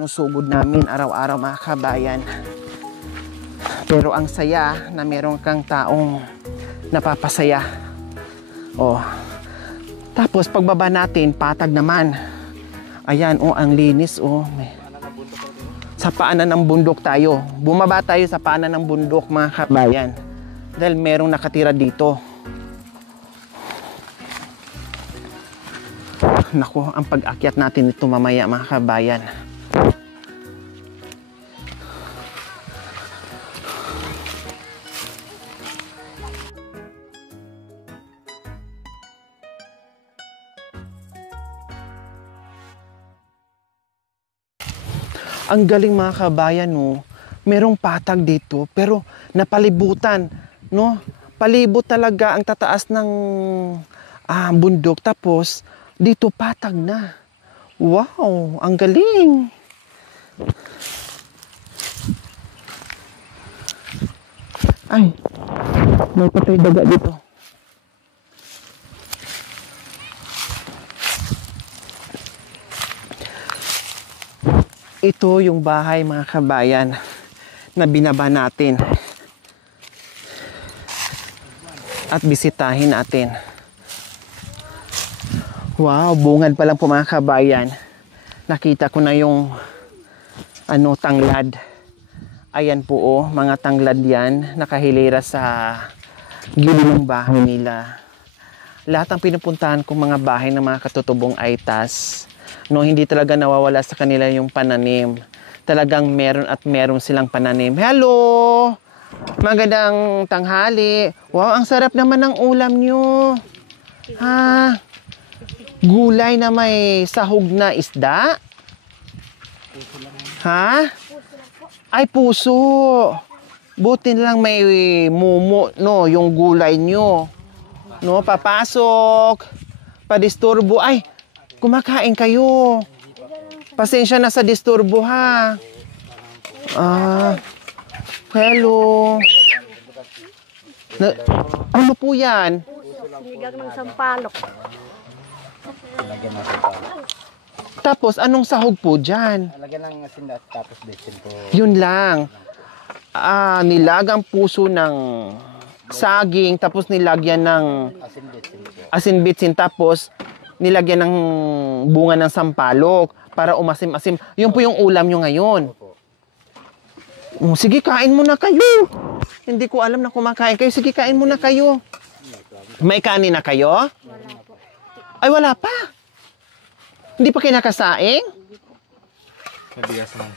sinusugod namin araw-araw mga kabayan. Pero ang saya na meron kang taong napapasaya. Oh. Tapos pagbaba natin, patag naman. Ayan, oh, ang linis, oh. Sa paanan ng bundok tayo. Bumaba tayo sa paanan ng bundok mga kabayan. Dahil merong nakatira dito. Naku, ang pag-akyat natin ito mamaya mga kabayan. Ang galing mga kabayan, no? Merong patag dito, pero napalibutan, no? Palibot talaga ang tataas ng bundok, tapos dito patag na. Wow, ang galing! Ay, may patay daga dito. Ito yung bahay mga kabayan na binaba natin at bisitahin natin. Wow, bungad pa lang po mga kabayan. Nakita ko na yung tanglad. Ayan po, oh, mga tanglad yan, nakahilera sa gilid ng bahay nila. Lahat ng pinupuntahan kong mga bahay ng mga katutubong Aytas, no, hindi talaga nawawala sa kanila yung pananim. Talagang meron at meron silang pananim. Hello! Magandang tanghali. Wow, ang sarap naman ng ulam nyo. Ha? Gulay na may sahog na isda? Ha? Ay, puso. Buti na lang may mumo, no, yung gulay nyo. No, papasok. Padisturbo. Ay, kumakain kayo. Pasensya na sa disturbo, ha. Hello. Ano po yan? Sinigang ng sampalok. Tapos, anong sahog po dyan? Lagyan ng asin at tapos bitsin po. Yun lang. Nilagang puso ng saging, tapos nilagyan ng Asin bitsin po. asin bitsin, tapos nilagyan ng bunga ng sampalok para umasim-asim. Yun po yung ulam nyo ngayon. Sige, kain muna kayo. Hindi ko alam na kumakain kayo. Sige, kain muna kayo. May kanin na kayo? Wala po. Ay, wala pa. Hindi pa kayo nakasaing? Mabigas lang.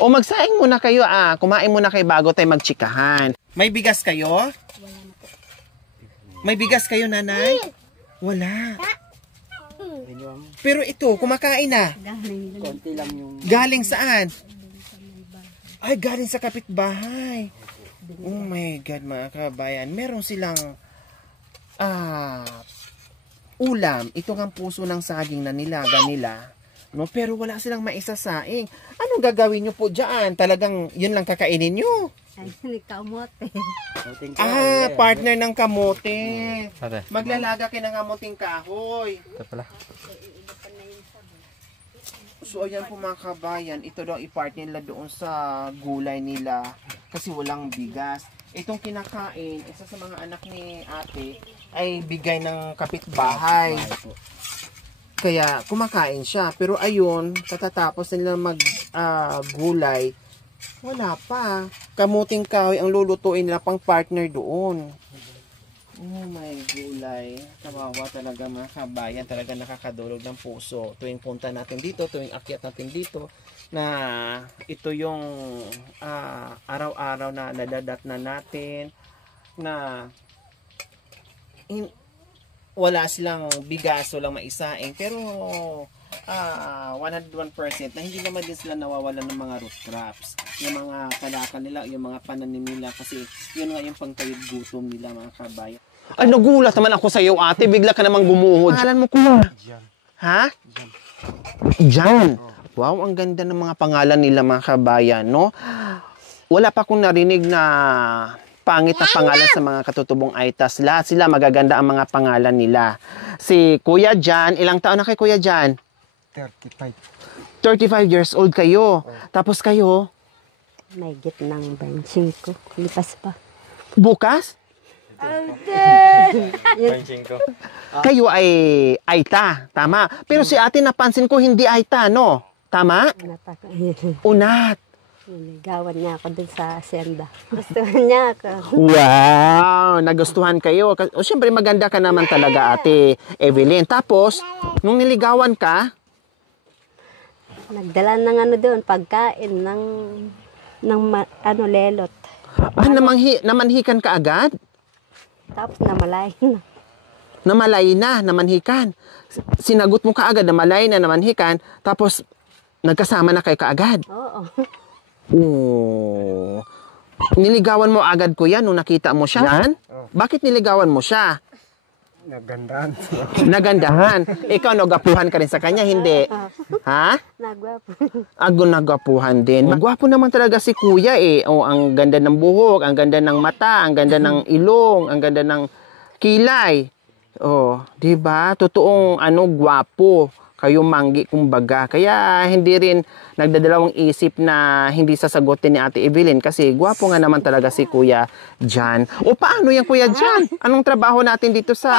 O magsaing muna kayo, kumain muna kayo bago tayo magtsikahan. May bigas kayo? Wala na po. May bigas kayo, nanay? Wala. Pero ito, kumakain na. Galing. Konti lang yung... Galing saan? Ay, galing sa kapitbahay. Oh my God, mga kabayan. Meron silang ulam. Ito ang puso ng saging na nilaga nila. No? Pero wala silang maisasaing. Anong gagawin nyo po dyan? Talagang yun lang kakainin nyo? Ay, kamote. Partner ng kamote. Maglalaga kayo ng kamuting kahoy. Ito pala. So ayan po mga kabayan, ito daw i-part nila doon sa gulay nila kasi walang bigas. Itong kinakain, isa sa mga anak ni ate ay bigay ng kapitbahay. Kaya kumakain siya. Pero ayun, katatapos nila gulay, wala pa. Kamuting kahoy ang lulutuin nila pang partner doon. Oh my gulay. Kawawa talaga mga kabayan. Talaga nakakadulog ng puso. Tuwing punta natin dito, tuwing akyat natin dito, na ito yung araw-araw na nadadat na natin, na wala silang bigas, walang maisaing. Pero 101% na hindi naman din sila nawawalan ng mga root crops. Yung mga palaka nila, yung mga pananim nila. Kasi yun nga yung pangtayog gutom nila mga kabayan. Ay, nagulat naman ako sa iyo, ate. Bigla ka namang gumuhod. Pangalan mo, kuya? Jan. Ha? Jan. Wow, ang ganda ng mga pangalan nila mga kabayan, no? Wala pa akong narinig na pangit na pangalan sa mga katutubong Aytas. Lahat sila magaganda ang mga pangalan nila. Si Kuya Jan, ilang taon na kay Kuya Jan? 35. 35 years old kayo. Tapos kayo, May git ng 25. Lipas pa. bukas, kayo ay Aita. Tama. Pero si ate napansin ko hindi Aita, no? Tama? Unat. Niligawan niya ako dun sa asyenda. Gusto niya ako. Wow! Nagustuhan kayo. O, syempre maganda ka naman talaga, ate Evelyn. Tapos, nung niligawan ka, Nagdala ng ano doon, pagkain ng lelot. namanhikan ka agad? Tapos namalay na. Namalay na, namanhikan. Sinagot mo ka agad, namalay na, namanhikan. Tapos, nagkasama na kayo kaagad. Oo. Oh. Niligawan mo agad, kuya, nung nakita mo siya? Yan? Bakit niligawan mo siya? Nagandahan. Nagandahan. Ikaw, nagapuhan ka rin sa kanya, hindi? Ha? Nagwapo. Nagapuhan din. Magwapo naman talaga si kuya eh. Oh, ang ganda ng buhok, ang ganda ng mata, ang ganda ng ilong, ang ganda ng kilay. Oh, 'di ba? Totoong gwapo. Kayo manggi kumbaga. Kaya hindi rin nagdadalawang isip na hindi sasagutin ni Ate Evelyn kasi gwapo nga naman talaga si Kuya Jan. O paano yan, Kuya Jan? Anong trabaho natin dito sa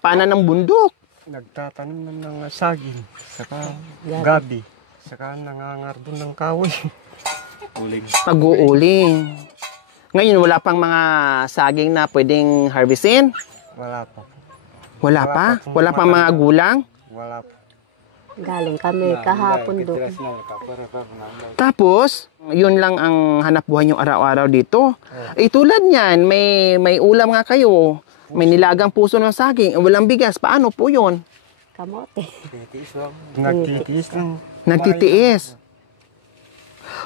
paanan ng bundok? Nagtatanim ng saging, saka gabi, saka nangangarbon ng kahoy. Pag-uuling. Ngayon, wala pang mga saging na pwedeng harvestin? Wala pa. Wala pa? Wala pang mga gulang? Wala pa. Galing kami kahapon doon. Tapos, yun lang ang hanap buhay nyo araw-araw dito. Eh, tulad niyan, may ulam nga kayo. May nilagang puso ng saging. Walang bigas. Paano po yun? Kamote. Nagtitiis lang. Nagtitiis.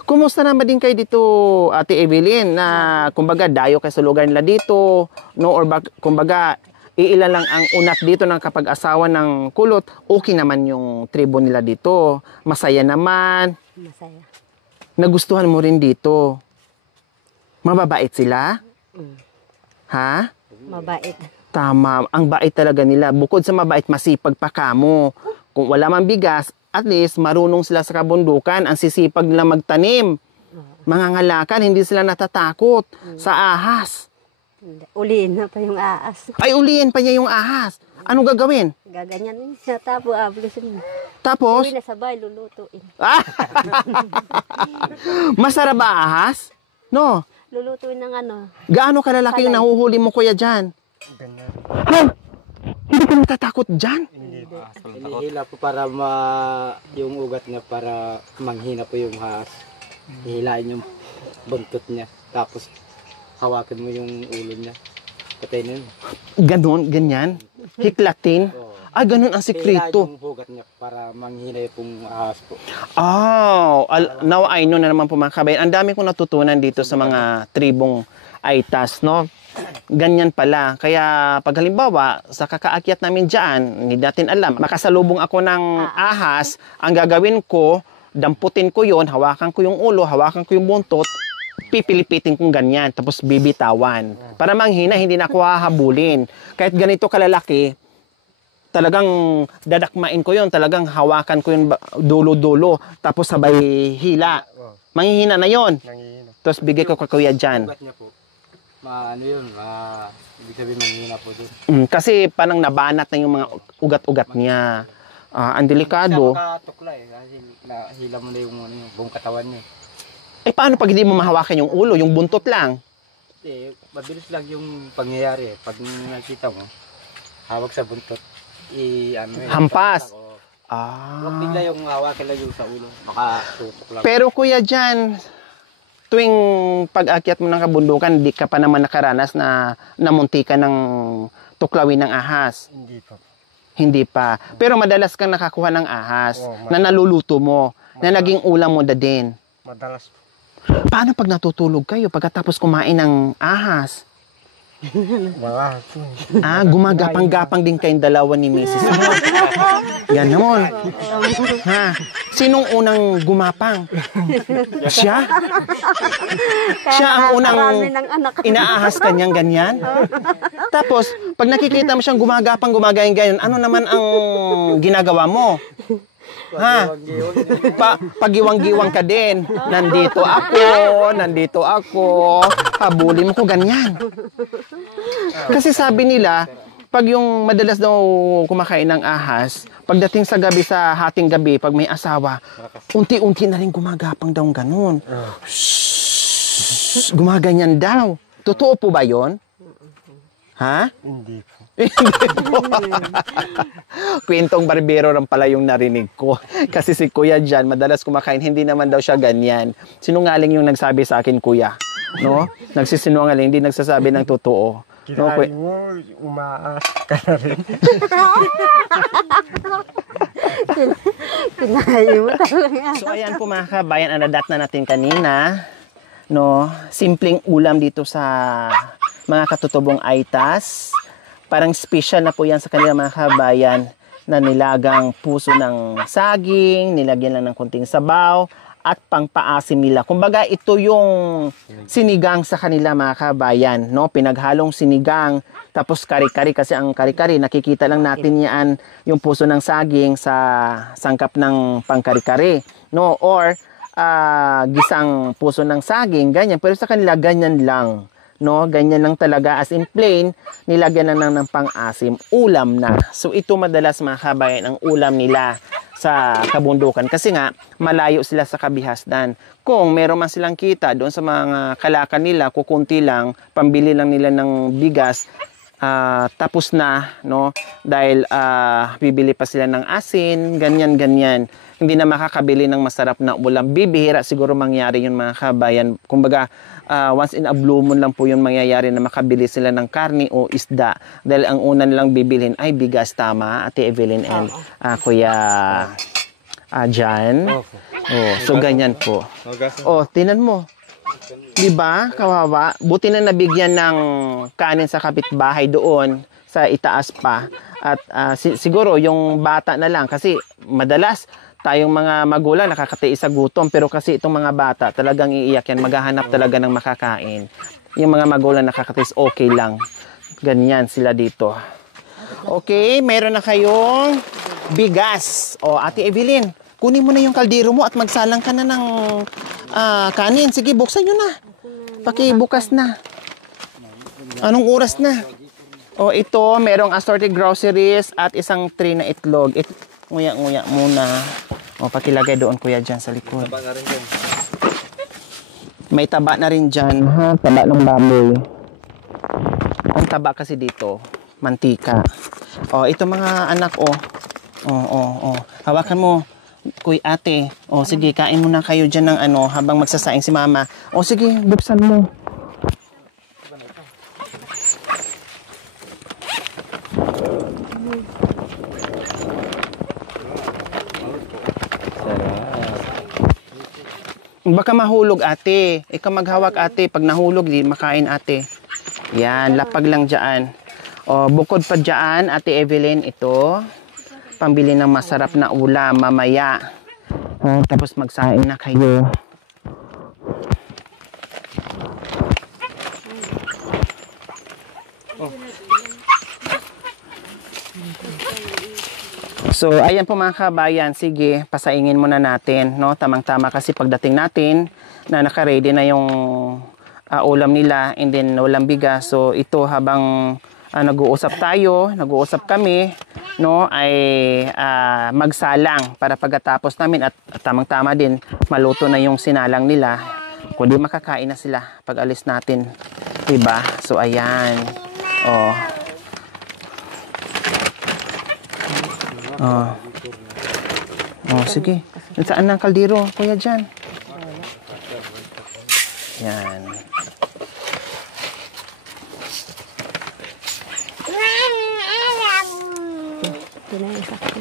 Kumusta naman din kayo dito, Ate Evelyn, na kumbaga dayo kayo sa lugar nila dito, no? Or kumbaga, iilan lang ang unat dito ng kapag asawa ng kulot, okay naman yung tribo nila dito. Masaya naman. Masaya. Nagustuhan mo rin dito. Mababait sila? Ha? Mabait. Tama. Ang bait talaga nila. Bukod sa mabait, masipag pa kamo. Kung wala man bigas, at least marunong sila sa kabundukan. Ang sisipag nila magtanim. Mangangalakan, hindi sila natatakot sa ahas. Uliin na pa yung aas. Ay, uliin pa niya yung ahas. Anong gagawin? Gaganyan siya. Tapos ablusin mo. Tapos? Uwi na sabay, lulutuin. Ah! Masarap ba ahas? No. Lulutuin ng ano. Gaano kalalaki yung nahuhuli mo, kuya, dyan? Ganyan. Ha? Hindi ka natatakot dyan? Hinihila po para yung ugat niya para manghina po yung haas. Hihilain yung buntot niya. Tapos hawakan mo yung ulo niya. Patay na yun. Ganon, ganyan? Hiklatin? Ah, ganon ang sikreto. Hihilain yung ugat niya para manghina yung haas po. Oh, now I know na naman po mga kabayan. Ang dami kong natutunan dito sa mga tribong Aitas, no? Ganyan pala. Kaya pag halimbawa, sa kakaakyat namin dyan, hindi natin alam, makasalubong ako ng ahas, ang gagawin ko, damputin ko yon, hawakan ko yung ulo, hawakan ko yung buntot, pipilipitin kong ganyan, tapos bibitawan. Para manghina, hindi na ako hahabulin. Kahit ganito kalalaki, talagang dadakmain ko yon, talagang hawakan ko yung dulo-dulo, tapos sabay hila. Manghihina na yon. Nanghihina. Tapos bigay ko kay Kuya Jan. Ugat niya po. Ano yun? Ibig sabihin manghihina po doon. Kasi parang nabanat na yung mga ugat-ugat niya. Ang delikado. Siya makatukla eh. Kasi nahila mo na yung buong katawan niya. Eh paano pag hindi mo mahawakan yung ulo, yung buntot lang? Kasi mabilis lang yung pangyayari eh. Pag nakita mo, hawak sa buntot, Hampas. Huwag bigla yung hawakan lang yung sa ulo. Makatutok lang. Pero Kuya Jan, tuwing pag-akyat mo ng kabundukan, di ka pa naman nakaranas na namunti ka ng tuklawin ng ahas? Hindi pa. Hindi pa. Pero madalas kang nakakuha ng ahas na naluluto mo, na naging ulam mo na din. Madalas po. Paano pag natutulog kayo pagkatapos kumain ng ahas? Wala po. Gumagapang-gapang din kayong dalawa ni Mrs. mo. Ganon. Ha? Sinong unang gumapang? Siya? Siya ang unang Marami ng anak. inaahas kanyang ganyan? Tapos, pag nakikita mo siyang gumagapang, gumagayan ganyan, ano naman ang ginagawa mo? Ha? Pagiwang-giwang ka din. Nandito ako. Habulin mo ko ganyan. Kasi sabi nila, pag yung madalas daw kumakain ng ahas, pagdating sa gabi, sa hating gabi, pag may asawa, unti-unti na rin gumagapang daw ganun. Shhh, gumaganyan daw. Totoo po ba yon? Ha? Hindi po. Kwentong barbero rin pala yung narinig ko. Kasi si Kuya Jan, madalas kumakain, hindi naman daw siya ganyan. Sinungaling yung nagsabi sa akin, Kuya. No? Nagsisinungaling, hindi nagsasabi ng totoo. No, Kinain mo, umaas ka na rin. Kinain mo talaga. So ayan po mga kabayan, anadat na natin kanina. No, simpleng ulam dito sa mga katutubong Aitas. Parang special na po yan sa kanila mga kabayan na nilagang puso ng saging, nilagyan lang ng konting sabaw, at pangpaasim nila. Kumbaga, ito yung sinigang sa kanila mga kabayan, no? Pinaghalong sinigang, tapos kari-kari, kasi ang kari-kari, nakikita lang natin yan, yung puso ng saging sa sangkap ng pangkari-kari, no? Or, gisang puso ng saging, ganyan. Pero sa kanila, ganyan lang, no? Ganyan lang talaga, as in plain, nilagyan lang ng pang-asim, ulam na. So, ito madalas mga kabayan, ang ulam nila sa kabundukan kasi nga malayo sila sa kabihasdan. Kung meron man silang kita doon sa mga kalakan nila, kukunti lang, pambili lang nila ng bigas, tapos na, no? Dahil bibili pa sila ng asin, ganyan. Hindi na makakabili ng masarap na ulam. Bibihira siguro mangyari yun mga kabayan. Kumbaga, once in a blue moon lang po yung mangyayari na makabili sila ng karni o isda. Dahil ang una nilang bibilhin ay bigas, tama, Ate Evelyn and Kuya Jan. Oh, so ganyan po. Oh, tinan mo. Diba, kawawa? Buti na nabigyan ng kanin sa kapitbahay doon sa itaas pa. At siguro yung bata na lang kasi madalas tayong mga magulang nakakatiis sa gutom, pero kasi itong mga bata talagang iiyak yan, maghahanap talaga ng makakain. Yung mga magulang nakakatiis, okay lang. Ganyan sila dito. Okay, meron na kayong bigas. O, Ate Evelyn, kunin mo na yung kaldero mo at magsalang ka na ng kanin. Sige, buksan nyo na. Pakibukas na. Anong oras na? O, ito, merong assorted groceries at isang tray na itlog. Nguya-nguya muna. O, pakilagay doon, Kuya, dyan sa likod. Taba na rin dyan. May taba na rin dyan, ha? Taba ng baboy. Ang taba kasi dito, mantika. O, ito mga anak, o. O. Hawakan mo, Kuya Ate. O, sige, kain muna kayo dyan ng ano, habang magsasaing si Mama. O, sige, buksan mo. Baka mahulog, Ate. Ikaw maghawak, Ate. Pag nahulog, di makain, Ate. Yan, lapag lang dyan. O, bukod pa dyan, Ate Evelyn, ito. Pambili ng masarap na ulam mamaya. O, tapos magsaing na kayo. So, ayan po mga kabayan, sige, pasaingin muna natin, no? Tamang-tama kasi pagdating natin na naka-ready na yung ulam nila and then walang bigas. So, ito habang nag-uusap tayo, nag-uusap kami, no, ay magsalang para pagkatapos namin at tamang-tama din maluto na yung sinalang nila. Kundi makakain na sila pag alis natin, diba? So, ayan. Oh. Oh, sige. Saan ang kaldero, Kuya Jan? Yan.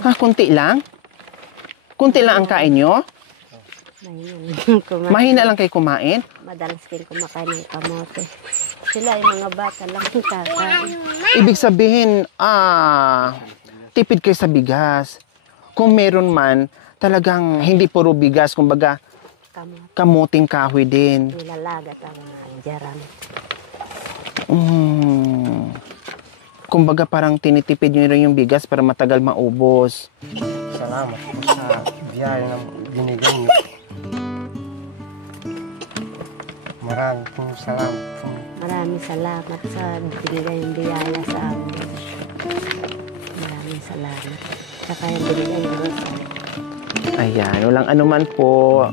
Ha, kunti lang? Kunti lang ang kain nyo? Mahina lang kayo kumain? Madalas din kumakain ng kamote. Sila yung mga bata lang kakain. Ibig sabihin, tipid kayo sa bigas. Kung meron man, talagang hindi puro bigas, kumbaga kamuting kahoy din. Nilalagat ang jaran. Kumbaga parang tinitipid nyo rin yung bigas para matagal maubos. Salamat po sa biyaya na binigay niyo. Maraming salamat po. Maraming salamat sa binigay yung biyaya sa amin. Maraming salamat. Saka yung binigay yung rosary. Ayan, walang anuman po.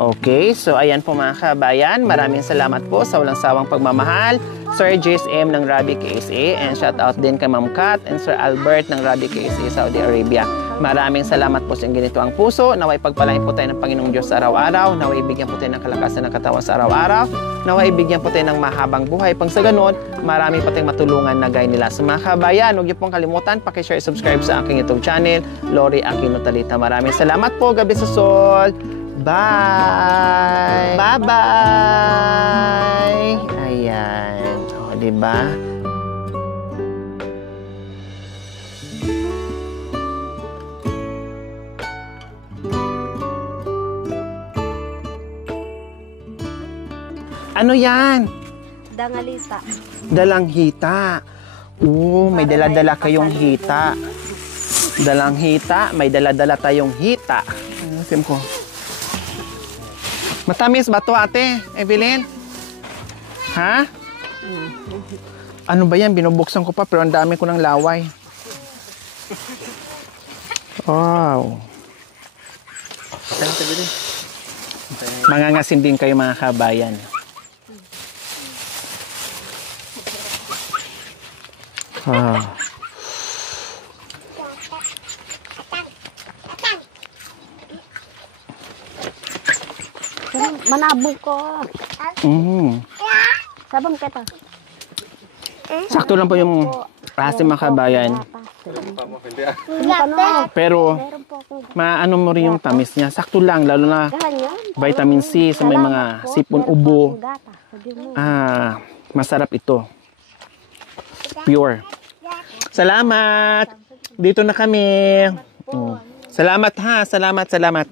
Okay, so ayan po mga kabayan. Maraming salamat po sa walang sawang pagmamahal. Sir JSM ng Rabi KSA, and shout out din kay Ma'am Kat and Sir Albert ng Rabi KSA Saudi Arabia. Maraming salamat po sa ganito ang puso. Naway pagpalain po tayo ng Panginoong Diyos sa araw-araw. Naway bigyan po tayo ng kalakasan ng katawan sa araw-araw. Naway bigyan po tayo ng mahabang buhay. Pang sa ganun, marami pa tayong matulungan na gaya nila. Sa mga kabayan, huwag niyo pong kalimutan, pakishare, subscribe sa aking YouTube channel, Lori Aquino Talita. Maraming salamat po. Gabi sa Sol. Bye! Bye-bye! Ayan. O, diba? Ano yan? Dangalita. Dalang hita. May dala-dala kayong hita. Dalang hita, may dala-dala tayong hita. Sim ko. Matamis ba to, ate? Evelyn? Ha? Ano ba yan? Binubuksan ko pa pero ang dami ko ng laway. Wow. Mangangasim din kayo mga kabayan. Manabog ko. Sabang kita. Sakto lang po yung asim mga kabayan. Pero, maano mo rin yung tamis niya. Sakto lang, lalo na vitamin C sa may mga sipon ubo. Masarap ito. Pure. Salamat! Dito na kami. Salamat ha, salamat.